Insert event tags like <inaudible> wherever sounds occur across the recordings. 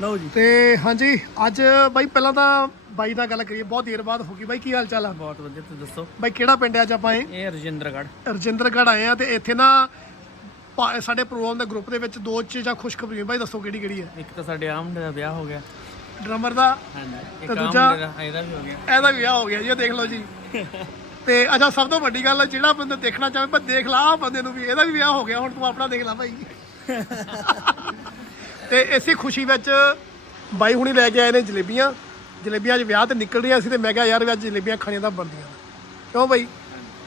ਲਓ ਜੀ। ਤੇ ਹਾਂਜੀ ਅੱਜ ਬਾਈ ਪਹਿਲਾਂ ਤਾਂ ਬਾਈ ਨਾਲ ਗੱਲ ਕਰੀਏ ਬਹੁਤ ਦੇਰ ਬਾਅਦ ਹੋ ਗਈ। ਬਾਈ ਕੀ ਹਾਲ ਚਾਲ ਆ? ਬਹੁਤ ਵਧੀਆ ਤੁਸੀਂ ਦੱਸੋ? ਬਾਈ ਕਿਹੜਾ ਪਿੰਡ ਹੈ ਅੱਜ ਆਪਾਂ ਇਹ? ਇਹ ਰਜਿੰਦਰਗੜ੍ਹ। ਰਜਿੰਦਰਗੜ੍ਹ ਆਏ ਆ ਤੇ ਇੱਥੇ ਨਾ ਪਾ- ਸਾਡੇ ਪ੍ਰੋਗਰਾਮ ਦੇ ਗਰੁੱਪ ਦੇ ਵਿੱਚ ਦੋ ਚੀਜ਼ਾਂ ਖੁਸ਼ਖਬਰੀ ਬਾਈ ਦੱਸੋ ਕਿਹੜੀ ਕਿਹੜੀ ਹੈ? ਇੱਕ ਤਾਂ ਸਾਡੇ ਆਮ ਮੁੰਡੇ ਦਾ ਵਿਆਹ ਹੋ ਗਿਆ। ਡਰਮਰ ਦਾ? ਹਾਂਜੀ। ਤੇ ਦੂਜਾ? ਮੁੰਡੇ ਦਾ ਇਹਦਾ ਵੀ ਹੋ ਗਿਆ। ਇਹਦਾ ਵੀ ਵਿਆਹ ਹੋ ਗਿਆ ਜੀ ਇਹ ਦੇਖ ਲਓ ਜੀ। ਤੇ ਅੱਛਾ ਸਭ ਤੋਂ ਵੱਡੀ ਗੱਲ ਹੈ ਜਿਹੜਾ ਬੰਦਾ ਦੇਖਣਾ ਚਾਹੇ ਪਰ ਦੇਖ ਲਾ ਆਹ ਬੰਦੇ ਨੂੰ ਵੀ ਇਹਦਾ ਵੀ ਵਿਆਹ ਹੋ ਗਿਆ। ਹੁਣ ਤੂੰ ਆਪਣਾ ਦੇਖ ਲੈ ਭਾਈ ਤੇ ਇਸੇ ਖੁਸ਼ੀ ਵਿੱਚ ਬਾਈ ਹੁਣੀ ਲੈ ਕੇ ਆਏ ਨੇ ਜਲੇਬੀਆਂ। ਜਲੇਬੀਆਂ ਅੱਜ ਵਿਆਹ ਤੇ ਨਿਕਲ ਰਹੀਆਂ ਸੀ ਤੇ ਮੈਂ ਕਿਹਾ ਯਾਰ ਵੀ ਅੱਜ ਜਲੇਬੀਆਂ ਖਾਣੀਆਂ ਤਾਂ ਬਣਦੀਆਂ ਕਿਉਂ ਬਾਈ?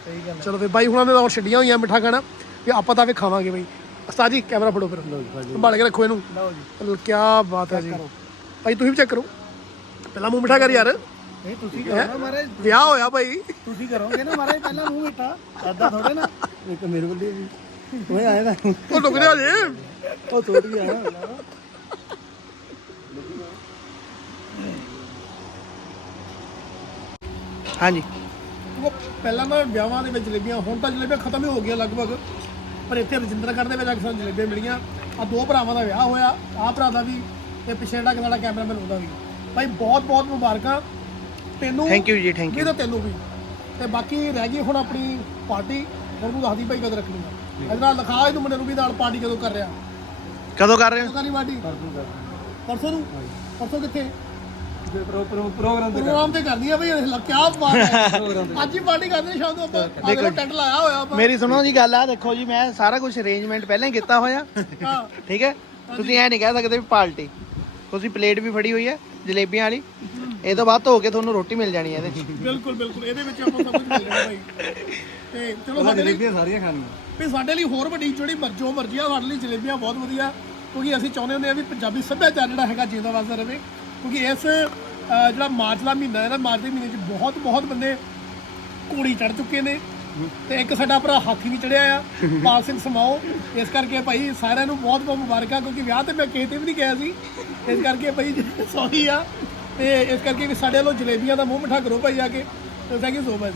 ਸਹੀ ਗੱਲ ਚਲੋ ਫਿਰ ਬਾਈ ਹੁਣਾਂ ਨੇ ਤਾਂ ਛੱਡੀਆਂ ਹੋਈਆਂ ਮਿੱਠਾ ਖਾਣਾ। ਵੀ ਆਪਾਂ ਤਾਂ ਵੀ ਖਾਵਾਂਗੇ ਬਾਈ। ਉਸਤਾਦ ਜੀ ਕੈਮਰਾ ਫੜੋ ਫਿਰ। ਸੰਭਾਲ ਕੇ ਰੱਖੋ ਇਹਨੂੰ। ਲਓ ਜੀ। ਕੀ ਬਾਤ ਹੈ ਜੀ। ਭਾਈ ਤੁਸੀਂ ਵੀ ਚੈੱਕ ਕਰੋ। ਪਹਿਲਾਂ ਮੂੰਹ ਮਿੱਠਾ ਕਰ ਯਾਰ। ਇਹ ਤੁਸੀਂ ਕਰੋ ਨਾ ਮਾਰੇ ਵਿਆਹ ਹੋਇਆ ਭਾਈ ਤੁਸੀਂ ਕਰੋਗੇ ਨਾ ਮਾਰੇ ਪਹਿਲਾਂ ਮੂੰਹ ਮਿੱਠਾ। ਆਦਾ ਥੋੜੇ ਨਾ ਇੱਕ ਮੇਰੇ ਕੋਲ ਵੀ ਆਇਆ ਉਹ ਜੇ। ਉਹ ਆ। ਹਾਂਜੀ। ਉਹ ਪਹਿਲਾਂ ਤਾਂ ਵਿਆਹਾਂ ਦੇ ਵਿੱਚ ਜਲੇਬੀਆਂ ਹੁਣ ਤਾਂ ਜਲੇਬੀਆਂ ਖਤਮ ਹੀ ਹੋ ਗਈਆਂ ਲਗਭਗ। ਪਰ ਇੱਥੇ ਰਜਿੰਦਰਗੜ੍ਹ ਦੇ ਵਿੱਚ ਅਕਸਰ ਜਲੇਬੀਆਂ ਮਿਲੀਆਂ। ਆ ਦੋ ਭਰਾਵਾਂ ਦਾ ਵਿਆਹ ਹੋਇਆ ਆਹ ਭਰਾ ਦਾ ਵੀ ਤੇ ਪਿਛੇ ਜਿਹੜਾ ਸਾਡਾ ਕੈਮਰਾਮੈਨ ਉਹਦਾ ਵੀ। ਭਾਈ ਬਹੁਤ ਬਹੁਤ ਮੁਬਾਰਕਾਂ। ਤੈਨੂੰ ਥੈਂਕ ਯੂ ਜੀ ਥੈਂਕ ਵੀ ਤੇ ਤੈਨੂੰ ਵੀ। ਤੇ ਬਾਕੀ ਰਹਿ ਗਈ ਹੁਣ ਆਪਣੀ ਪਾਰਟੀ ਹੁਣ ਤੂੰ ਦੱਸਦੀ ਭਾਈ ਕਦ ਰੱਖਣੀ ਆ। ਇਹਦੇ ਨਾਲ ਲਿਖਾ ਇਹਨੂੰ ਮੁੰਡੇ ਨੂੰ ਵੀ ਨਾਲ ਪਾਰਟੀ ਕਦੋਂ ਕਰ ਰਿਹਾ? ਕਦੋਂ ਕਰ ਰਹੇ ਪਤਾ ਨਹੀਂ ਪਾਰਟੀ ਪਰਸੋਂ ਨੂੰ? ਪਰਸੋਂ ਕਿੱਥੇ? ਹੋ ਪ੍ਰੋਗਰਾਮ ਪ੍ਰੋਗਰਾਮ ਤੇ ਕਰਨੀ ਆ ਬਈ ਕੀ ਬਾਤ ਹੈ। <laughs> ਅੱਜ ਹੀ ਪਾਰਟੀ ਕਰਦੇ ਸ਼ਾਮ ਨੂੰ ਆਪਾਂ। ਅਗਲੇ ਟੈਂਟ ਲਾਇਆ ਹੋਇਆ ਆਪਾਂ। ਮੇਰੀ ਸੁਣੋ ਜੀ ਗੱਲ ਆ ਦੇਖੋ ਜੀ ਮੈਂ ਸਾਰਾ ਕੁਝ ਅਰੇਂਜਮੈਂਟ ਪਹਿਲਾਂ ਹੀ ਕੀਤਾ ਹੋਇਆ। ਹਾਂ। ਠੀਕ ਹੈ? ਤੁਸੀਂ ਐ ਨਹੀਂ ਕਹਿ ਸਕਦੇ ਵੀ ਪਾਰਟੀ। ਤੁਸੀਂ ਪਲੇਟ ਵੀ ਫੜੀ ਹੋਈ ਹੈ ਜਲੇਬੀਆਂ ਵਾਲੀ। ਇਹ ਤੋਂ ਬਾਅਦ ਧੋ ਕੇ ਤੁਹਾਨੂੰ ਰੋਟੀ ਮਿਲ ਜਾਣੀ ਹੈ ਇਹਦੇ 'ਚ। ਬਿਲਕੁਲ ਬਿਲਕੁਲ। ਇਹਦੇ ਵਿੱਚ ਆਪਾਂ ਸਭ ਕੁਝ ਮਿਲ ਜਾਣਾ ਭਾਈ ਤੇ ਚਲੋ ਸਾਡੇ ਲਈ ਸਾਰੀਆਂ ਖਾਣੀਆਂ। ਵੀ ਸਾਡੇ ਲਈ ਹੋਰ ਵੱਡੀ ਜਿਹੜੀ ਮਰਜੋ ਮਰਜ਼ੀ ਆ, ਸਾਡੇ ਲਈ ਜਲੇਬੀਆਂ ਬਹੁਤ ਵਧੀਆ। ਕਿਉਂਕਿ ਅਸੀਂ ਚਾਹੁੰਦੇ ਹੁੰਦੇ ਆ ਵੀ ਪੰਜਾਬੀ ਸੱਭਿਆਚਾਰ ਜਿਹੜਾ ਹੈਗਾ ਜਿੰਦਾ ਵਸਦਾ ਰਹੇ। ਕਿਉਂਕਿ ਇਸ ਜਿਹੜਾ ਮਾਰਚ ਦਾ ਮਹੀਨਾ ਹੈ ਨਾ, ਮਾਰਚ ਦੇ ਮਹੀਨੇ 'ਚ ਬਹੁਤ ਬਹੁਤ ਬੰਦੇ ਘੋੜੀ ਚੜ ਚੁੱਕੇ ਨੇ। ਤੇ ਇੱਕ ਸਾਡਾ ਭਰਾ ਹਾਥੀ ਵੀ ਚੜਿਆ ਆ। ਪਾਲ ਸਿੰਘ ਸਮਾਓ। ਇਸ ਕਰਕੇ ਭਾਈ ਸਾਰਿਆਂ ਨੂੰ ਬਹੁਤ ਬਹੁਤ ਮੁਬਾਰਕਾਂ, ਕਿਉਂਕਿ ਵਿਆਹ ਤੇ ਮੈਂ ਕਿਸੇ ਤੇ ਵੀ ਨਹੀਂ ਗਿਆ ਸੀ। ਇਸ ਕਰਕੇ ਭਾਈ ਸੌਰੀ ਆ। ਤੇ ਇਸ ਕਰਕੇ ਵੀ ਸਾਡੇ ਵੱਲੋਂ ਜਲੇਬੀਆਂ ਦਾ ਮੂੰਹ ਮਿੱਠਾ ਕਰੋ ਭਾਈ ਜਾ ਕੇ। ਥੈਂਕ ਯੂ ਸੋ ਮਚ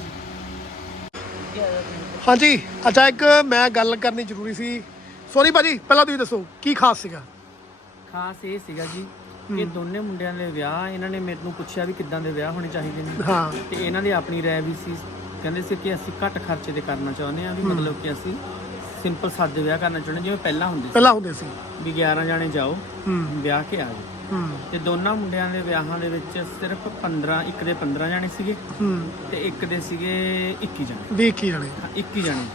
ਹਾਂਜੀ ਅੱਛਾ ਇੱਕ ਮੈਂ ਗੱਲ ਕਰਨੀ ਜ਼ਰੂਰੀ ਸੀ। ਸੋਰੀ ਭਾਜੀ ਪਹਿਲਾਂ ਤੁਸੀਂ ਦੱਸੋ ਕੀ ਖਾਸ ਸੀਗਾ? ਖਾਸ ਇਹ ਸੀਗਾ ਜੀ ਕਿ ਦੋਨੇ ਮੁੰਡਿਆਂ ਦੇ ਵਿਆਹ ਇਹਨਾਂ ਨੇ ਮੈਨੂੰ ਪੁੱਛਿਆ ਵੀ ਕਿੱਦਾਂ ਦੇ ਵਿਆਹ ਹੋਣੇ ਚਾਹੀਦੇ ਨੇ। ਹਾਂ। ਤੇ ਇਹਨਾਂ ਦੀ ਆਪਣੀ ਰਾਏ ਵੀ ਸੀ। ਕਹਿੰਦੇ ਸੀ ਕਿ ਅਸੀਂ ਘੱਟ ਖਰਚੇ ਤੇ ਕਰਨਾ ਚਾਹੁੰਦੇ ਹਾਂ ਵੀ ਮਤਲਬ ਕਿ ਅਸੀਂ ਸਿੰਪਲ ਸਾਦੇ ਵਿਆਹ ਕਰਨਾ ਚਾਹੁੰਦੇ ਜਿਵੇਂ ਪਹਿਲਾਂ ਹੁੰਦੇ ਪਹਿਲਾਂ ਹੁੰਦੇ ਸੀ। ਸੀ ਵੀ 11 ਜਾਣੇ ਜਾਓ ਹੂੰ। ਵਿਆਹ ਕੇ ਆ ਜਾਓ। ਤੇ ਦੋਨਾਂ ਮੁੰਡਿਆਂ ਦੇ ਵਿਆਹਾਂ ਦੇ ਵਿੱਚ ਸਿਰਫ 15 ਇੱਕ ਦੇ 15 ਜਾਣੇ ਸੀਗੇ ਤੇ ਇੱਕ ਦੇ ਸੀਗੇ 21 ਜਾਣੇ। ਦੇਖ ਕੀ ਜਾਣੇ। ਹਾਂ, 21 ਜਾਣੇ।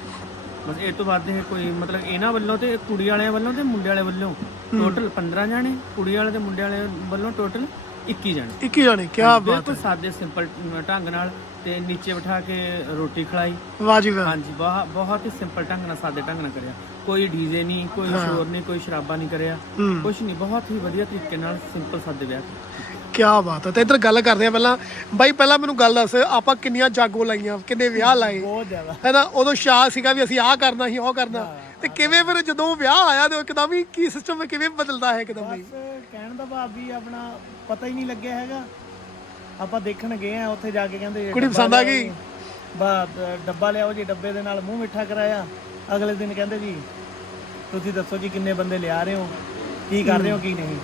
ਬਸ ਇਹ ਤੋਂ ਵੱਧ ਇਹ ਕੋਈ ਮਤਲਬ ਇਹਨਾਂ ਵੱਲੋਂ ਤੇ ਕੁੜੀ ਵਾਲਿਆਂ ਵੱਲੋਂ ਤੇ ਮੁੰਡੇ ਵਾਲੇ ਵੱਲੋਂ ਟੋਟਲ 15 ਜਾਣੇ ਕੁੜੀ ਵਾਲੇ ਤੇ ਮੁੰਡੇ ਵਾਲੇ ਵੱਲੋਂ ਟੋਟਲ 21 ਜਾਣੇ। 21 ਜਾਣੇ ਕੀ ਬਾਤ ਬਿਲਕੁਲ ਸਾਦੇ ਸਿੰਪਲ ਢੰਗ ਨਾਲ ਤੇ ਨੀਚੇ ਬਿਠਾ ਕੇ ਰੋਟੀ ਖਿਲਾਈ। ਵਾਹ ਜੀ ਵਾਹ। ਹਾਂਜੀ ਬਹੁਤ ਬਹੁਤ ਹੀ ਸਿੰਪਲ ਢੰਗ ਨਾਲ ਸਾਦੇ ਢੰਗ ਨਾਲ ਕਰਿਆ। ਕੋਈ ਡੀਜੇ ਨਹੀਂ ਕੋਈ ਸ਼ੋਰ ਨਹੀਂ ਕੋਈ ਸ਼ਰਾਬਾ ਨਹੀਂ ਕਰਿਆ। ਹੂੰ। ਕੁਝ ਨਹੀਂ ਬਹੁਤ ਹੀ ਵਧੀਆ ਤਰੀਕੇ ਨਾਲ ਸਿੰਪਲ ਸਾਦੇ ਵਿਆਹ। ਕੀ ਬਾਤ ਹੈ। ਤੇ ਇੱਧਰ ਗੱਲ ਕਰਦੇ ਆ ਪਹਿਲਾਂ। ਬਾਈ ਪਹਿਲਾਂ ਮੈਨੂੰ ਗੱਲ ਦੱਸ ਆਪਾਂ ਕਿੰਨੀਆਂ ਜਾਗੋ ਲਾਈਆਂ ਕਿੰਨੇ ਵਿਆਹ ਲਾਏ? ਬਹੁਤ ਜ਼ਿਆਦਾ। ਹੈਨਾ ਉਦੋਂ ਸ਼ਾਹ ਸੀਗਾ ਵੀ ਅਸੀਂ ਆਹ ਕਰਨਾ ਸੀ ਉਹ ਕਰਨਾ। ਤੇ ਕਿਵੇਂ ਫਿਰ ਜਦੋਂ ਵਿਆਹ ਆਇਆ ਤੇ ਇੱਕਦਮ ਹੀ ਕੀ ਸਿਸਟਮ ਕਿਵੇਂ ਬਦਲਦਾ ਹੈ ਇੱਕਦਮ ਹੀ ਕਹਿਣ ਦਾ ਭਾਵ ਵੀ ਆਪਣਾ ਪਤਾ ਹੀ ਨਹੀਂ ਲੱਗਿਆ ਹੈਗਾ। ਆਪਾਂ ਦੇਖਣ ਗਏ ਆ ਉੱਥੇ ਜਾ ਕੇ ਕਹਿੰਦੇ ਕੁੜੀ ਪਸੰਦ ਆ ਗਈ? ਬਾ ਡੱਬਾ ਲਿਆਓ ਜੀ ਡੱਬੇ ਦੇ ਨਾਲ ਮੂੰਹ ਮਿੱਠਾ ਕਰਾਇਆ। ਅਗਲੇ ਦਿਨ ਕਹਿੰਦੇ ਜੀ ਤੁਸੀਂ ਦੱਸੋ ਜੀ ਕਿੰਨੇ ਬੰਦੇ ਲਿਆ ਰਹੇ ਹੋ ਕੀ ਕਰ ਰਹੇ ਹੋ ਕੀ ਨਹੀਂ।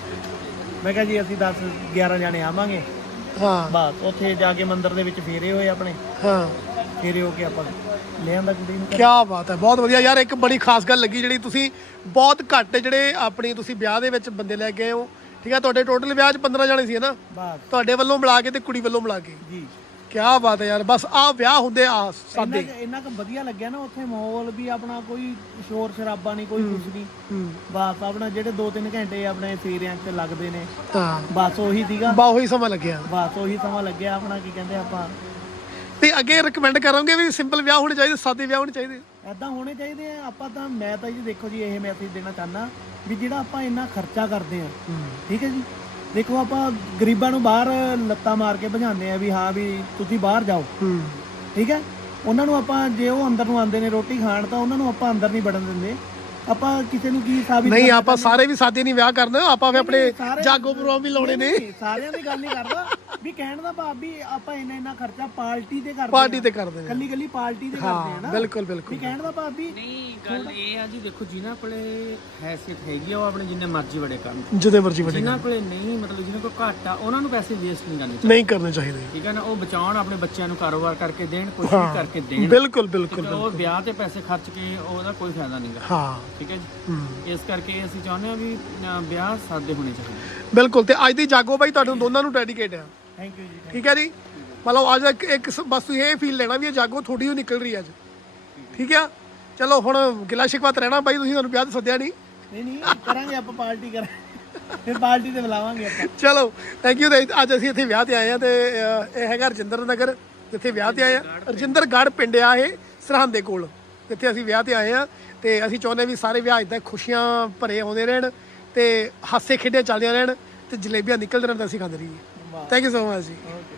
ਮੈਂ ਕਿਹਾ ਜੀ ਅਸੀਂ 10 11 ਜਾਣੇ ਆਵਾਂਗੇ। ਹਾਂ। ਬਸ ਉੱਥੇ ਜਾ ਕੇ ਮੰਦਿਰ ਦੇ ਵਿੱਚ ਫੇਰੇ ਹੋਏ ਆਪਣੇ। ਹਾਂ। ਫੇਰੇ ਹੋ ਕੇ ਆਪਾਂ ਲੈ ਆਂਦਾ ਕੁੜੀ ਨੂੰ ਕੀ ਬਾਤ ਹੈ ਬਹੁਤ ਵਧੀਆ ਯਾਰ ਇੱਕ ਬੜੀ ਖਾਸ ਗੱਲ ਲੱਗੀ ਜਿਹੜੀ ਤੁਸੀਂ ਬਹੁਤ ਘੱਟ ਜਿਹੜੇ ਆਪਣੀ ਤੁਸੀਂ ਵਿਆਹ ਦੇ ਵਿੱਚ ਬੰਦੇ ਲੈ ਕੇ ਆਏ ਹੋ। ਠੀਕ ਹੈ ਤੁਹਾਡੇ ਟੋਟਲ ਵਿਆਹ 'ਚ 15 ਜਾਣੇ ਸੀ ਨਾ? ਬਸ। ਤੁਹਾਡੇ ਵੱਲੋਂ ਮਿਲਾ ਕੇ ਤੇ ਕੁੜੀ ਵੱਲੋਂ ਮਿਲਾ ਕੇ। ਜੀ। ਕੀ ਬਾਤ ਹੈ ਯਾਰ ਬਸ ਆ ਵਿਆਹ ਹੁੰਦੇ ਆ ਇੰਨਾ ਸਾਦੇ ਕੁ- ਇੰਨਾ ਕੁ ਵਧੀਆ ਲੱਗਿਆ ਨਾ ਉੱਥੇ ਮਾਹੌਲ ਵੀ ਆਪਣਾ ਕੋਈ ਸ਼ੋਰ ਸ਼ਰਾਬਾ ਨਹੀਂ ਕੋਈ ਕੁਝ ਨਹੀਂ। ਹੂੰ। ਬਸ ਆਪਣਾ ਜਿਹੜੇ 2-3 ਘੰਟੇ ਆਪਣੇ ਫੇਰਿਆਂ 'ਚ ਲੱਗਦੇ ਨੇ ਹਾਂ। ਬਸ ਉਹੀ ਸੀਗਾ। ਬਾ ਉਹੀ ਸਮਾਂ ਲੱਗਿਆ। ਬਸ ਉਹੀ ਸਮਾਂ ਲੱਗਿਆ ਆਪਣਾ ਕੀ ਕਹਿੰਦੇ ਆਪਾਂ। ਤੇ ਅੱਗੇ ਰეკਮੈਂਡ ਕਰਾਂਗੇ ਵੀ ਸਿੰਪਲ ਵਿਆਹ ਹੋਣੇ ਚਾਹੀਦੇ ਸਾਦੇ ਵਿਆਹ ਹੋਣੇ ਚਾਹੀਦੇ। ਐਦਾਂ ਹੋਣੇ ਚਾਹੀਦੇ ਆ ਆਪਾਂ ਤਾਂ ਮੈਂ ਤਾਂ ਜੀ ਦੇਖੋ ਜੀ ਇਹ ਮੈਸੇਜ ਦੇਣਾ ਚਾਹਨਾ ਵੀ ਜਿਹੜਾ ਆਪਾਂ ਇੰਨਾ ਖਰਚਾ ਕਰਦੇ ਆ ਠੀਕ ਹੈ ਜੀ? ਦੇਖੋ ਆਪਾਂ ਗਰੀਬਾਂ ਨੂੰ ਬਾਹਰ ਲੱਤਾਂ ਮਾਰ ਕੇ ਭਜਾਉਂਦੇ ਆ ਵੀ ਹਾਂ ਵੀ ਤੁਸੀਂ ਬਾਹਰ ਜਾਓ। ਹੂੰ। ਠੀਕ ਹੈ? ਉਹਨਾਂ ਨੂੰ ਆਪਾਂ ਜੇ ਉਹ ਅੰਦਰ ਨੂੰ ਆਉਂਦੇ ਨੇ ਰੋਟੀ ਖਾਣ ਤਾਂ ਉਹਨਾਂ ਨੂੰ ਆਪਾਂ ਅੰਦਰ ਨਹੀਂ ਵੜਨ ਦਿੰਦੇ। ਆਪਾਂ ਕਿਸੇ ਨੂੰ ਕੀ ਸਾਬਿਤ ਨਹੀਂ ਆਪਾਂ ਸਾਰੇ ਵੀ ਸਾਦੇ ਨਹੀਂ ਵਿਆਹ ਕਰਨਾ ਆਪਾਂ ਵੀ ਆਪਣੇ ਜਾਗੋ ਪ੍ਰੋਗਰਾਮ ਵੀ ਲਾਉਣੇ ਨੇ। ਸਾਰਿਆਂ ਦੀ ਗੱਲ ਨਹੀਂ ਕਰਦਾ। ਵੀ ਕਹਿਣ ਦਾ ਭਾਵ ਵੀ ਆਪਾਂ ਇੰਨਾ ਇੰਨਾ ਖਰਚਾ ਪਾਰਟੀ ਤੇ ਕਰਦੇ ਪਾਰਟੀ ਤੇ ਕਰਦੇ ਨੇ ਕੱਲੀ ਕੱਲੀ ਪਾਰਟੀ ਤੇ ਕਰਦੇ ਆ ਹਾਂ ਨਾ। ਬਿਲਕੁਲ ਬਿਲਕੁਲ। ਵੀ ਕਹਿਣ ਦਾ ਭਾਵ ਵੀ ਨਹੀਂ ਗੱਲ ਇਹ ਆ ਜੀ ਦੇਖੋ ਜਿਨ੍ਹਾਂ ਕੋਲੇ ਹੈਸੀਅਤ ਹੈਗੀ ਆ ਉਹ ਆਪਣੇ ਜਿੰਨੇ ਮਰਜ਼ੀ ਬੜੇ ਕਰਨ। ਜਿਹਦੇ ਮਰਜ਼ੀ ਵੱਡੇ ਜਿਨ੍ਹਾਂ ਕੋਲੇ ਨਹੀਂ ਮਤਲਬ ਜਿਹਨਾਂ ਕੋਲ ਘੱਟ ਆ ਉਹਨਾਂ ਨੂੰ ਪੈਸੇ ਵੇਸਟ ਨਹੀਂ ਕਰਨੇ ਚਾਹੀਦੇ। ਨਹੀਂ ਕਰਨੇ ਚਾਹੀਦੇ। ਠੀਕ ਹੈ ਨਾ ਉਹ ਬਚਾਉਣ ਆਪਣੇ ਬੱਚਿਆਂ ਨੂੰ ਕਾਰੋਬਾਰ ਕਰਕੇ ਦੇਣ ਕੁਝ ਵੀ ਕਰਕੇ ਦੇਣ। ਬਿਲਕੁਲ ਬਿਲਕੁਲ ਤੇ ਉਹ ਵਿਆਹ ਤੇ ਪੈਸੇ ਖਰਚ ਕੇ ਉਹਦਾ ਕੋਈ ਫਾਇਦਾ ਨਹੀਂਗਾ ਹਾਂ। ਠੀਕ ਹੈ ਜੀ। ਇਸ ਕਰਕੇ ਅਸੀਂ ਚਾਹੁੰਦੇ ਹਾਂ ਵੀ ਅ, ਵਿਆਹ ਸਾਦੇ ਹੋਣੇ ਚਾਹੀਦੇ। ਬਿਲਕੁਲ ਤੇ ਅੱਜ ਦੀ ਜਾਗੋ ਬਾਈ ਤੁਹਾਨੂੰ ਦੋਨਾਂ ਨੂੰ ਡੈਡੀਕੇਟ ਆ। ਥੈਂਕ ਯੂ ਜੀ ਠੀਕ ਹੈ ਜੀ? ਮਤਲਬ ਅੱਜ ਇੱਕ ਇੱਕ ਸ- ਬਸ ਤੁਸੀਂ ਇਹ ਫੀਲ ਲੈਣਾ ਵੀ ਇਹ ਜਾਗੋ ਥੋੜੀ ਹੀ ਨਿਕਲ ਰਹੀ ਹੈ ਅੱਜ। ਠੀਕ ਆ ਚਲੋ ਹੁਣ ਗਿਲਾ ਸ਼ਿਕਵਾ ਤਾਂ ਰਹਿਣਾ ਬਾਈ ਤੁਸੀਂ ਤੁਹਾਨੂੰ ਵਿਆਹ ਤੇ ਸੱਦਿਆ ਨਹੀਂ। ਨਹੀਂ ਨਹੀਂ ਕਰਾਂਗੇ ਆਪਾਂ ਪਾਰਟੀ ਕਰਾਂਗੇ ਫਿਰ ਪਾਰਟੀ ਤੇ ਬੁਲਾਵਾਂਗੇ ਆਪਾਂ। ਚਲੋ ਥੈਂਕ ਯੂ ਅੱਜ ਅਸੀਂ ਇੱਥੇ ਵਿਆਹ ਤੇ ਆਏ ਆ ਤੇ ਅਹ, ਇਹ ਹੈਗਾ ਰਜਿੰਦਰ ਨਗਰ ਜਿੱਥੇ ਵਿਆਹ ਤੇ ਆਏ ਆ ਰਜਿੰਦਰਗੜ੍ਹ ਪਿੰਡ। ਆ ਇਹ ਸਰਹੰਦ ਦੇ ਕੋਲ। ਜਿੱਥੇ ਅਸੀਂ ਵਿਆਹ ਤੇ ਆਏ ਆ ਤੇ ਅਸੀਂ ਚਾਹੁੰਦੇ ਵੀ ਸਾਰੇ ਵਿਆਹ ਇਦਾਂ ਖੁਸ਼ੀਆਂ ਭਰੇ ਆਉਂਦੇ ਰਹਿਣ ਤੇ ਹਾਸੇ ਖੇਡੇ ਚੱਲਦੇ ਰਹਿਣ ਤੇ ਜਲੇਬੀਆਂ ਨਿਕਲਦੇ ਰਹਿਣ ਤਾਂ ਅਸੀਂ ਖਾਂਦੇ ਰਹੀਏ। ਥੈਂਕ ਯੂ ਸੋ ਮਚ ਜੀ ਓਕੇ